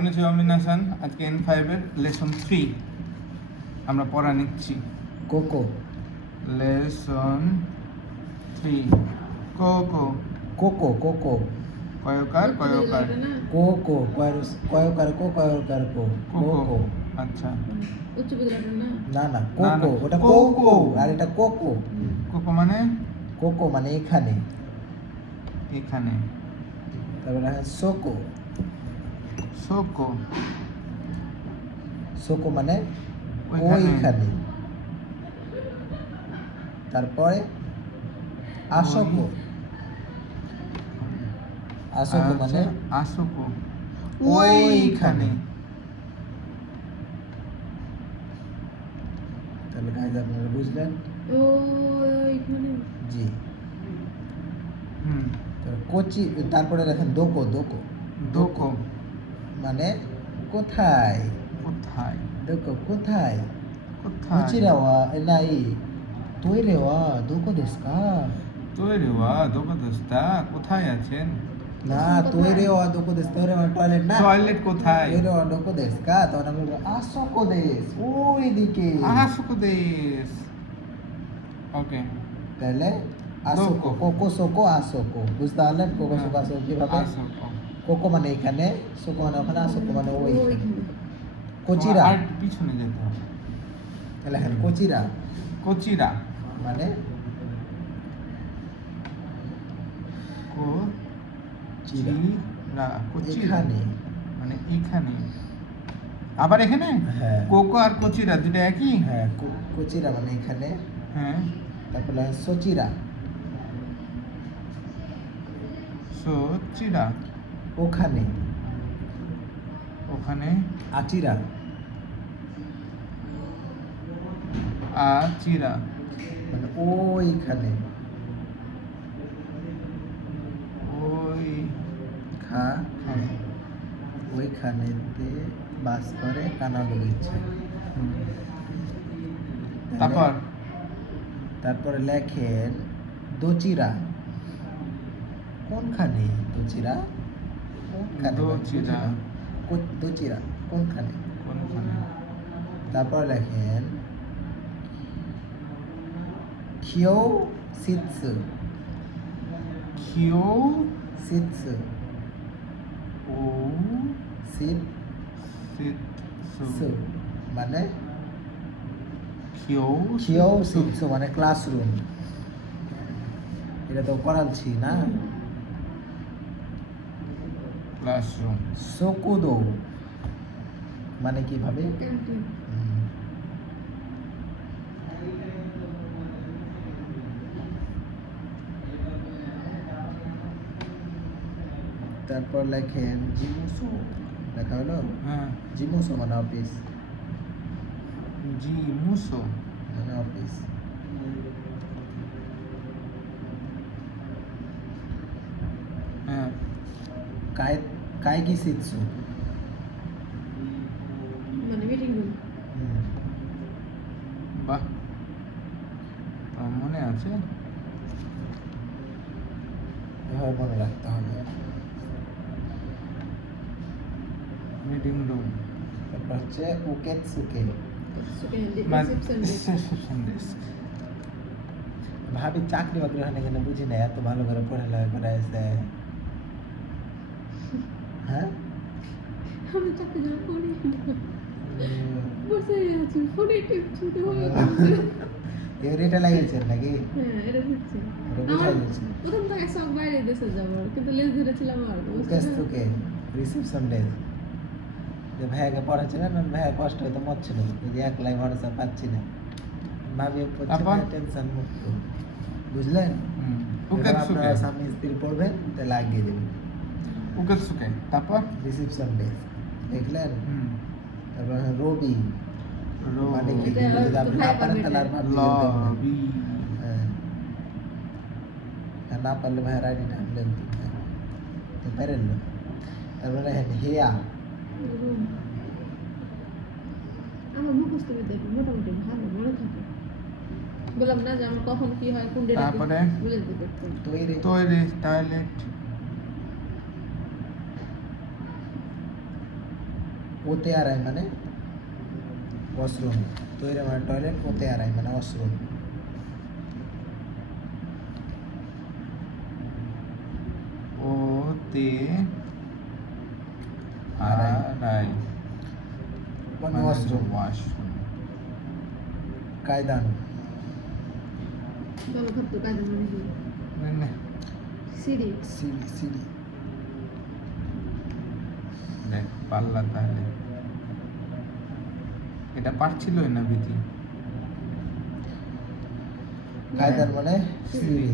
কনিচিওয়া মিনাসান, আজকে N5 এর lesson 3 আমরা পড়া নিচ্ছি। কোকো লেসন 3 কোকো কোকো কোকো কয়কার কয়কার কোকো কয়কার কো কোকো। আচ্ছা উচ্চ বিদ্যালয়টা না না না না, কোকো না, ওটা কোকো। কোকো আর এটা কোকো কোকো মানে কোকো মানে এখানে, এখানে। তারপরে সোকো সোকো সোকো মানে ওইখানে। ওইখানে। তারপরে আসোকো আসোকো মানে আসোকো ওইখানে। ওইখানে। তাহলে গাইজ আপনারা বুঝলেন? ওইখানে জি। হুম কোচি, তারপরে দেখেন দোকো দোকো দোকো মানে কোথায়, কোথায় দোকো কোথায়। কোথায় কোচিরা ওয়া নাই তোইরে ওয়া দোকো দেশু কা, তৈরি ওয়া দোকো দোস্তা কোথায় আছেন? না তোইরে ওয়া দোকো দেশু, তোইরে ওয়া টয়লেট না, টয়লেট কোথায়? তোইরে ওয়া দোকো দেশু কা, তখন আমরা বলবো আসোকো দেশ ওইদিকে। আসোকো দেশ। ওকে তাহলে আসোকো দোকো। কোকো সোকো আসোকো, বুঝতে পারলেন? কোকো সোকো আসোকো কিভাবে? আসোকো কোকো মানে এখানে, সোকো মানে ওখানে, আসোকো মানে ওইখানে। ওইখানে কোচিরা, আর পিছনে যেতে হবে। তাহলে হ্যাঁ কোচিরা কোচিরা মানে চিরা কোচিরা কোচিরা এখানে। মানে এখানে। আবার এখানে হ্যাঁ। কোকো আর কোচিরা দুটো একই। হ্যাঁ কোচিরা মানে এখানে। হ্যাঁ তারপরে সচিরা সোচিরা ওখানে। ওখানে। আচিরা আচিরা মানে ওইখানে। ওই খা ওইখানেতে বাস করে কানা বগিচা। হুম। তারপর তারপরে লেখেন দোচিরা, কোনখানে দোচিরা, কোনখানে দোচিরা। দোচিরা কোনখানে। কোনখানে? তারপর লেখেন খিও সিৎসু কিও সিৎসু ও সিৎসু সিৎসু মানে কিও খিও সিৎসু মানে ক্লাসরুম। এটা তো করাচ্ছি না। ক্লাসরুম। সোকুদো মানে কিভাবে? ক্যান্টিন তারপর লেখেন জিমুসো, লেখা হলো হ্যাঁ জিমুসো মানে অফিস, জি মুসো মানে অফিস। হ্যাঁ কাইগি সিৎসু মানে মিটিং রুম বাহ তোমার মনে আছে। এভাবে মনে রাখতে হবে। মিটিং রুম তারপর হচ্ছে উকেতসুকে, রিসেপশন ডেস্ক। ভাবি চাকরি বাকরি হয় না কেন বুঝি না, এত ভালো করে পড়ালেখা করে আসে। হ্যাঁ আমি চাকরি জন্য পড়ি বসে আছি ফোনে টিপছি তো এর এটা লাগিয়েছেন নাকি? হ্যাঁ এটা হচ্ছে এটা বুঝাই যাচ্ছে। প্রথম থেকে সব বাইরে দেশে যাব কিন্তু লেজ ধরেছিলাম আর উকেতসুকে রিসেপশন ডেস্ক। যে ভাইয়াকে পড়াচ্ছিলেন, ভাইয়া কষ্ট হয়তো মরছিল, এই যে একলাই ভরসা পাচ্ছি না, ভাবি টেনশন মুক্ত, বুঝলেন? উকেতসুকে আপনারা স্বামী স্ত্রী পড়বেন তাহলে লাগিয়ে দেবেন উকেতসুকে। তারপর রিসেপশন ডেস্ক, দেখলেন? তারপর রবি মানে কি? এটা যদি আপনি না পারেন তাহলে আর ভাবতে যেতে হবে না। লবি। হ্যাঁ। আর না পারলে ভাইয়ের আইডিটা আনলেন তো পারেন না। তারপরে হেয়া রুম আমার মুখস্থ বিদ্যা মোটামুটি ভালো মনে থাকে, বললাম না যে আমার কখন কি হয় কোন ডেটে তারপরে বলে দিতে পারতাম। তৈরি টয়লেট টয়লেট ওতে আড়াই মানে ওয়াশরুম, তৈরি মানে টয়লেট, ওতে আড়াই মানে ওয়াশরুম। ওতে আড়াই আড়াই মানে মানে ওয়াশরুম। ওয়াশরুম। কায়দান জলখাদ্য কাজে মানে কি? নে, সিঁড়ি। সিঁড়ি, সিঁড়ি দেখ পারলা তাহলে। এটা পারছিলই না বিধি। কায়দান মানে সিঁড়ি। সিঁড়ি।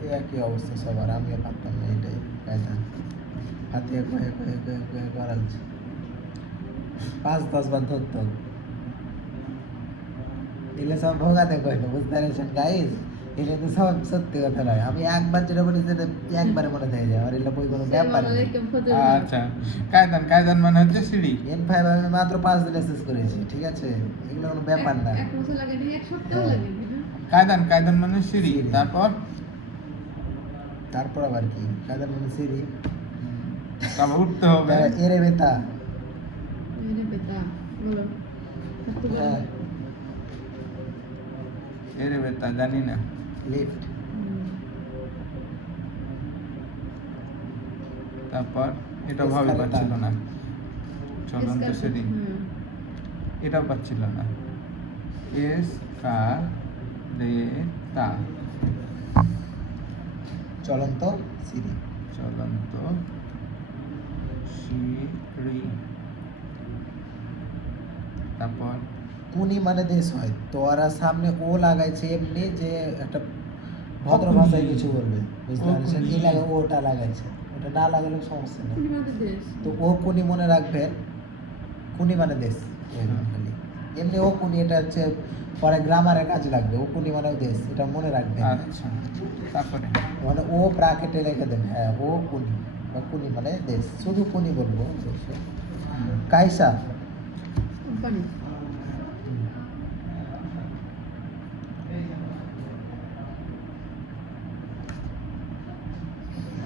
এই একই অবস্থা সবার, আমিও পারতাম না এটাই কায়দান। হাতে কয়ে কয়ে কয়ে কয়ে করাচ্ছে 5-10 বার ধরতো। এগুলো সব ভোগাতে কইলো, বুঝতে পারছেন গাইস? এগুলো তো সব সত্যি কথা নয়। আমি একবার যেটা বলি সেটা একবারে মনে থেকে যায়, আর এগুলো বই কোনো ব্যাপার নেই। আচ্ছা, কায়দান, কায়দান মানে হচ্ছে সিঁড়ি। N5 আমি মাত্র 5 দিনে শেষ করেছি, ঠিক আছে? এগুলো কোনো ব্যাপার না। এক বছর লাগেনি, এক সপ্তাহ হ্যাঁ। লাগেনি না? কায়দান, কায়দান মানে সিঁড়ি। সিঁড়ি। তারপর তারপর আবার কি? কায়দান মানে সিঁড়ি। তারপর উঠতে হবে। এরে বেতা। এরে বেটা, বলো। একটু বলো। হ্যাঁ, এরে বেটা জানি না। লিফট। হুম। তারপর এটা ভাবে Escalator। পাচ্ছিল না। চলন্ত Escalator, সিঁড়ি। হুম। এটাও পাচ্ছিল না। এসকালেটা, চলন্ত সিঁড়ি। চলন্ত সিঁড়ি। তারপর কুনি মানে দেশ হয়, তো ওরা সামনে ও লাগাইছে এমনি যে একটা ভদ্র কুনি। ভাষায় কিছু বলবে, বুঝতে ও পারছেন? কুনি। এই লাগে ওটা লাগাইছে, ওটা না লাগালেও সমস্যা নেই। কুড়ি মাসের দেশ। তো ও কুনি মনে রাখবেন, কুনি মানে দেশ খালি। এমনি ও কুনি এটা হচ্ছে পরে গ্রামারের কাজে লাগবে, ও কুনি মানে দেশ, এটা মনে রাখবেন। আচ্ছা, তারপরে মানে ও ব্র্যাকেটে রেখে দেন, হ্যাঁ ও কুনি বা কুনি মানে দেশ, শুধু কুনি বলবো অবশ্যই। কাইসা, কোম্পানি।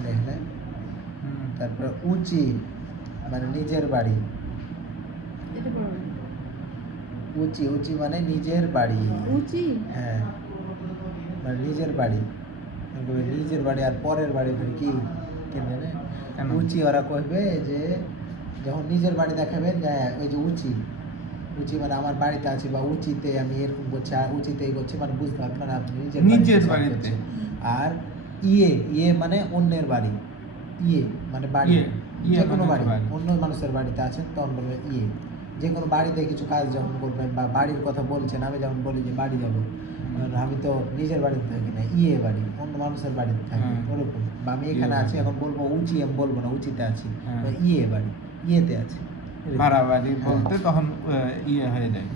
দেখলেন? হুম, তারপরে উচি মানে নিজের বাড়ি। এটা বড় না। উচি, উচি মানে নিজের বাড়ি। উচি। হ্যাঁ, মানে নিজের বাড়ি। নিজের বাড়ি আর পরের বাড়ি ফের কি কেনে রে? কেন? উচি ওরা কইবে যে যখন নিজের বাড়ি দেখাবেন যে হ্যাঁ, ওই যে উচি, উচি মানে আমার বাড়িতে আছি বা উচিতে আমি এরকম করছি আর উচিতেই করছি, মানে বুঝতে পারবেন মানে আপনি নিজের বাড়িতে বাড়িতে। করছেন। আর ইয়ে, ইয়ে মানে অন্যের বাড়ি। ইয়ে মানে বাড়ি, ইয়ে, ইয়ে যে কোনো মানে বাড়ি, বাড়ি। অন্য মানুষের বাড়িতে আছেন তখন বলবেন ইয়ে। যে কোনো বাড়িতে কিছু কাজ যখন করবেন বা বাড়ির কথা বলছেন, আমি যেমন বলি যে বাড়ি যাবো, আমি তো নিজের বাড়িতে থাকি না, ইয়ে বাড়ি, অন্য মানুষের বাড়িতে থাকি, হ্যাঁ। ওরকম। বা আমি এখানে ইয়ে আছি, বাড়ি। এখন বলবো উচি, আমি বলবো না উচিতে আছি, হ্যাঁ। বা ইয়ে বাড়ি, ইয়েতে আছি। ভাড়া বাড়ি হ্যাঁ। বলতে তখন ইয়ে হয়ে যায়।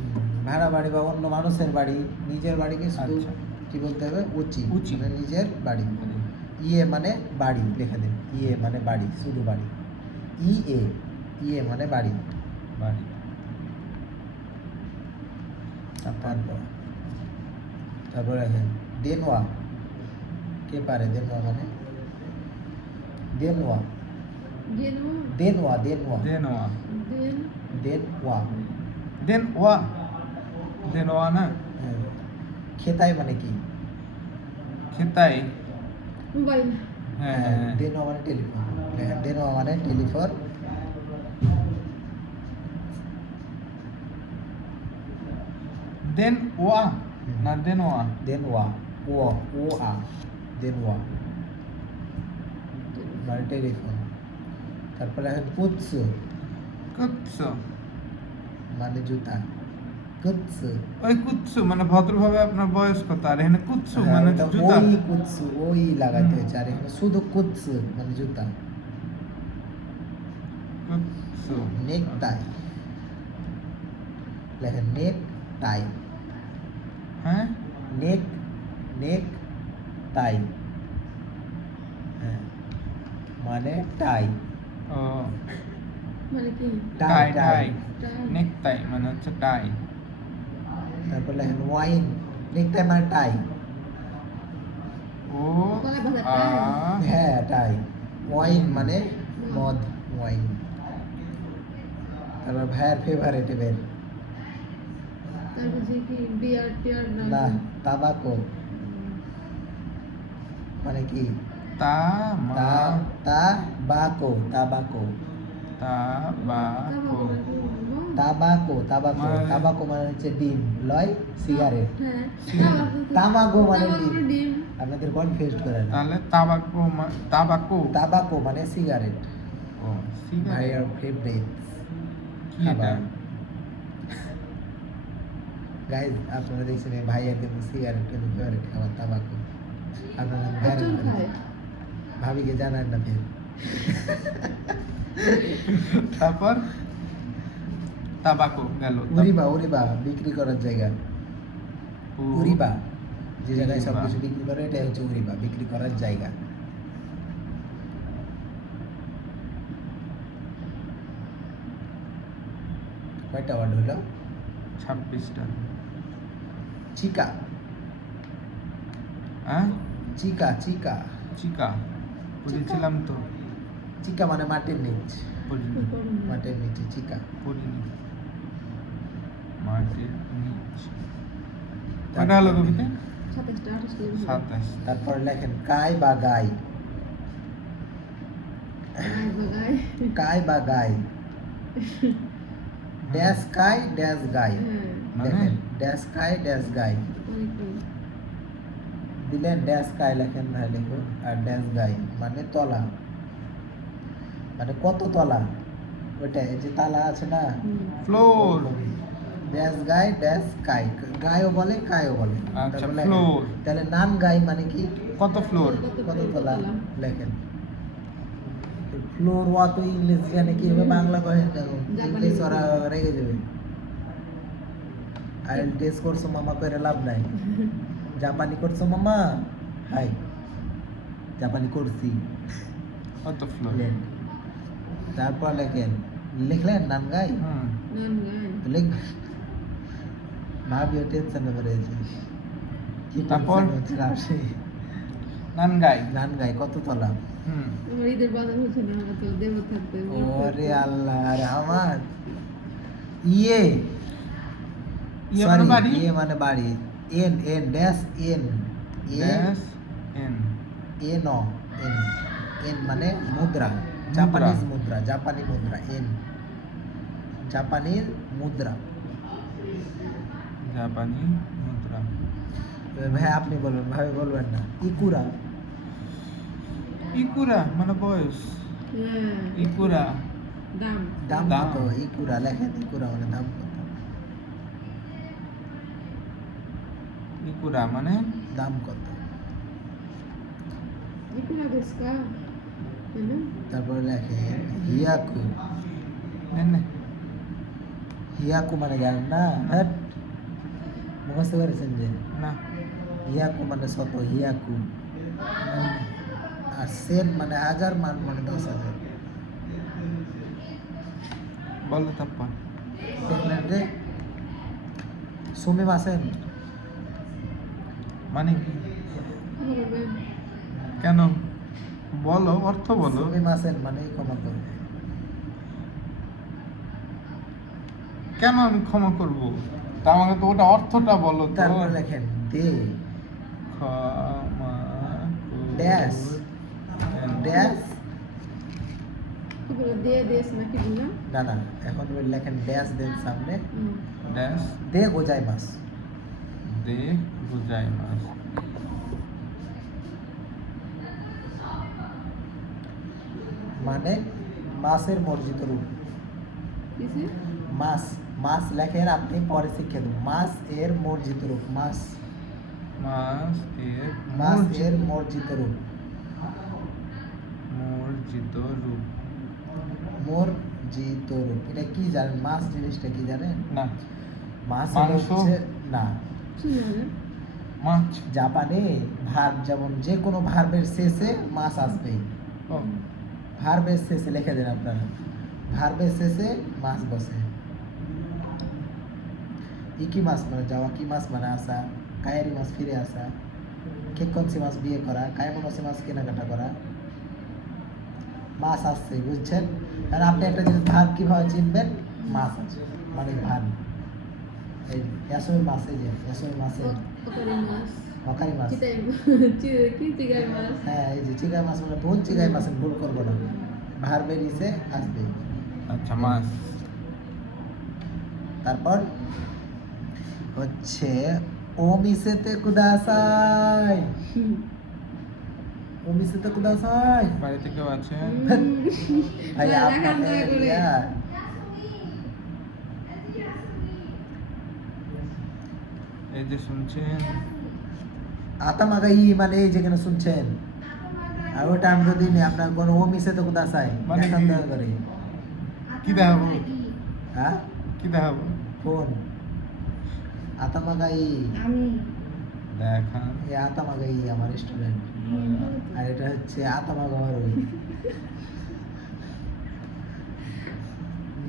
ভাড়া বাড়ি বা অন্য মানুষের বাড়ি, নিজের বাড়িকে শুধু আচ্ছা। কি বলতে হবে? উচি, উচি। মানে নিজের বাড়ি। ইয়ে মানে বাড়ি, লিখে দিন, ইয়ে মানে বাড়ি, শুধু বাড়ি। ইয়ে, ইয়ে মানে বাড়ি। বাড়ি। তারপর তারপর তারপরে হ্যাঁ, দেনওয়া। কে পারে দেনওয়া মানে? দেনওয়া, গেনো। দেনওয়া, দেনওয়া, দেনওয়া, দেন। দেনওয়া। দেনওয়া, দেনওয়া না? হ্যাঁ। খেতাই মানে কি? খেতাই। মোবাইল। হ্যাঁ, হ্যাঁ। দেনওয়া মানে টেলিফোন। হ্যাঁ, দেনওয়া মানে টেলিফোন। দেনওয়া না দেনওয়া? দেনওয়া, ও ও আ, দেনওয়া মানে টেলিফোন। তারপরে এখন কুৎসু কুৎসু। মানে জুতা। কুৎসু, ওই কুৎসু মানে ভদ্রভাবে আপনার বয়স কত, আর এখানে কুৎসু হ্যাঁ, মানে ওটা জুতা। ওই কুৎসু, ওই লাগাইতে হয়েছে, আর এখানে শুধু কুৎসু মানে জুতা। কুৎসু। নেক টাই, লেখেন নেক টাই, হ্যাঁ, নেক, নেক টাই, হ্যাঁ মানে টাই। ও মানে কি? টাই, টাই। টাই। নেকটাই মানে হচ্ছে টাই। তারপর লেখেন ওয়াইন, নেক টাই মানে টাই। ও গলায় বাঁধা আ টাই। হ্যাঁ টাই। ওয়াইন মানে মদ, ওয়াইন। তারপর ভাইয়ের ফেভারিট এবার তারপর যে কি বিয়ার টিয়ার না তাবাকো মানে কি তা তা মা তাবাকো তাবাকো তাবাকো তাবাকো তাবাকো মানে- তাবাকো মানে হচ্ছে ডিম লয় সিগারেট হ্যাঁ তামাগো মানে তামাগো ডিম আপনাদের কনফিউজ করে না তাহলে তাবাকো তাবাকো তাবাকো মানে সিগারেট ও সিগারেট ভাইয়ার ফেভারিট কি এটা গাইজ আপনারা দেখছেন এই ভাইয়ার কিন্তু সিগারেট কিন্তু ফেভারিট খাবার তাবাকো আপনারা প্রচুর ভাইয়ার খায় ভাবিকে জানান না ফের তারপর তাবাকো গেল উরিবা বিক্রি করার জায়গা উরিবা যে জায়গায় সব কিছু বিক্রি করে এটাই হচ্ছে উরিবা বিক্রি করার জায়গা কয়টা ওয়ার্ড হলো 26টা চিকা হ্যাঁ চিকা চিকা চিকা বুঝেছিলাম তো চিকা মানে মাটির নিচ পড়িনি মাটির নিচে চিকা পড়িনি মাটির নিচ কয়টা হলো কবিতা 27টা 28টা 27 তারপর লেখেন কাই বা গাই বাগায় কাই বা গাই ড্যাশ কাই ড্যাশ গাই হ্যাঁ মানে দেখেন ড্যাশ কাই ড্যাশ গাই অনেক দিলেন ড্যাশ কাই লেখেন ভাই লিখুন আর ড্যাশ গাই মানে তলা মানে কত তলা ওইটা এই যে তালা আছে না ফ্লোর ড্যাশ গাই ড্যাশ কাই গায়ও বলে কায়ও বলে আচ্ছা, তারপর লেখেন, floor। তাহলে নান গাই মানে কি কত ফ্লোর কত তলা লেখেন ফ্লোর ওয়া তো ইংলিশ জানে কি হবে বাংলা কহে ইংলিশ ওরা রেগে যাবে আইএল টেস্ট করছো মামা করে লাভ নাই জাপানি করছো মামা হাই জাপানি করছি কত ফ্লোর লেন তারপর লেখেন লিখলেন নান গাই হুম নান গায় তো লিখবেন ভাবিও টেনশনে বেড়েছে কি তারপর? tension হচ্ছে রাশি নানগাই নান গাই কত তলা হুম আমার ঈদের বাজার হচ্ছে না আমার তো দেব থাকতে ওরে আল্লাহ আরে আমার ইয়ে ইয়ে Sorry, মানে বাড়ি ইয়ে মানে বাড়ি N N dash N dash N N ও এন এন মানে মুদ্রা জাপানিজ মুদ্রা জাপানি মুদ্রা এন জাপানির মুদ্রা জাপানি মুদ্রা এবার ভাই আপনি বলবেন ভাই বলবেন না ইকুরা ইকুরা মানে বয়স হ্যাঁ ইকুরা দাম দাম দাম। কত ইকুরা লেখেন ইকুরা মানে দাম কত ইকুরা মানে দাম কত ইকুরা দেশকা না তারপরে লেখেন হিয়াকু নে হিয়াকু মানে জানেন না হ্যাঁ মুখস্থ করেছেন যে না হিয়াকু মানে শত হিয়াকু আর সেন মানে হাজার মান মানে 10,000 বলো তারপর দেখলেন রে সুমি মাসেন মানে কি বলবেন কেন বলো অর্থ বলো সুমি মাসেন মানে ক্ষমা করবে কেন আমি ক্ষমা করব তা আমাকে তো ওটা অর্থটা বলো তো তারপর লেখেন দে ক্ষমা ড্যাশ ড্যাশ কি বলে দে দেশ নাকি বললাম না না এখন লেখেন ড্যাশ দেন সামনে ড্যাশ দে গোজাই মাস দে বুঝাই মাস মানে মাসের মর্জিত রূপ কিসে মাস মাস লেখেন আপনি পরে শিখে দেব মাস এর মর্জিত রূপ মাস মাস এর মাস এর মর্জিত রূপ মর্জিত রূপ মর্জিত রূপ এটা কি জানেন মাস জিনিসটা কি জানেন না মাস মাংস? হচ্ছে না শুনে হবে মাছ জাপানে ভার্ব যেমন যে কোনো ভার্বের শেষে মাস আসবেই ও ভার্বের শেষে লিখে দেন আপনারা ভার্বের শেষে মাস বসে ইকি মাস মানে যাওয়া কি মাস মানে আসা কায়েরি মাস ফিরে আসা কেকনসি মাস বিয়ে করা কায়মনসি মাস কেনাকাটা করা মাস আসছে বুঝছেন কারণ আপনি একটা জিনিস ভার্ব কিভাবে চিনবেন, মাছ আছে মানে ভার্ব। এই ইয়াসমি মাছ, এই যে ইয়াসমি মাছে ওকারি মাছ অকারি মাছ, চিতাই কি চিগাই মাছ হ্যাঁ এই যে চিগাই মাছ মানে ভুল, চিগাই মাছ ভুল করবো না, ভার্বের নিচে আসবে। আচ্ছা মাছ। তারপর হচ্ছে ও মিসেতে কুদাসাই, ও মিসেতে কুদাসাই, বাড়িতে কেউ আছে? ভাই না, আপনাকে দেখান দয়া করে। ইয়া এই যে শুনছেন, আতামাগাই মানে এই যেখানে শুনছেন, আর ওটা আমি তো দিইনি আপনার কোনো ও মিসেতে কুদাসাই মানে দেখান কি? দয়া করে। কি দেখাবো? হ্যাঁ কি দেখাবো? ফোন আতামাগাই, আমি দেখান। এই আতামাগাই আমার স্টুডেন্ট, আর এটা হচ্ছে আতামাগাওয়ারুই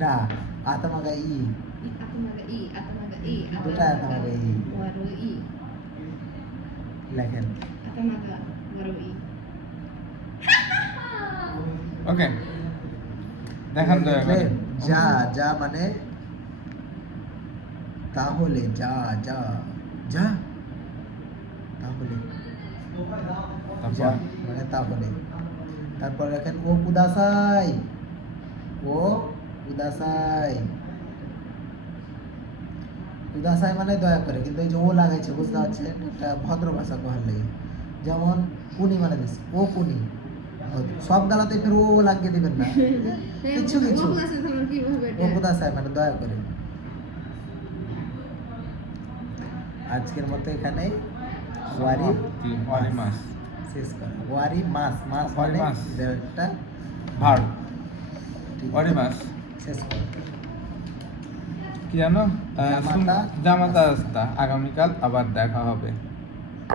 না আতামাগাই, দুটা আতামাগাই লেখেন। ওকে, দেখান দয়া করে। যা যা মানে তাহলে, যা যা যা তাহলে, যা তারপর মানে তাহলে। তারপর দেখেন ও কুদাসাই, ও কুদাসাই, কুদাসাই মানে দয়া করে, কিন্তু এই যে ও লাগাইছে বুঝতে পারছেন, একটা ভদ্র ভাষা কহার লাগে। যেমন কুনি মানে দিস, ও কুনি, ভদ্র। সব গালাতে ফের ও লাগিয়ে দিবেন না, কিছু কিছু। ও কুদাসাই মানে দয়া করে। আজকের মতো এখানে ওয়ারি ওয়ারি মাছ। শেষ করা। ওয়ারি মাছ, মাছ ওয়ারি মানে মাছ। একটা ভার্ব। ঠিক ওয়ারি আছে, মাছ। শেষ করা। কি জানো? জামাতা জামাতা আস্তা। আগামীকাল আবার দেখা হবে।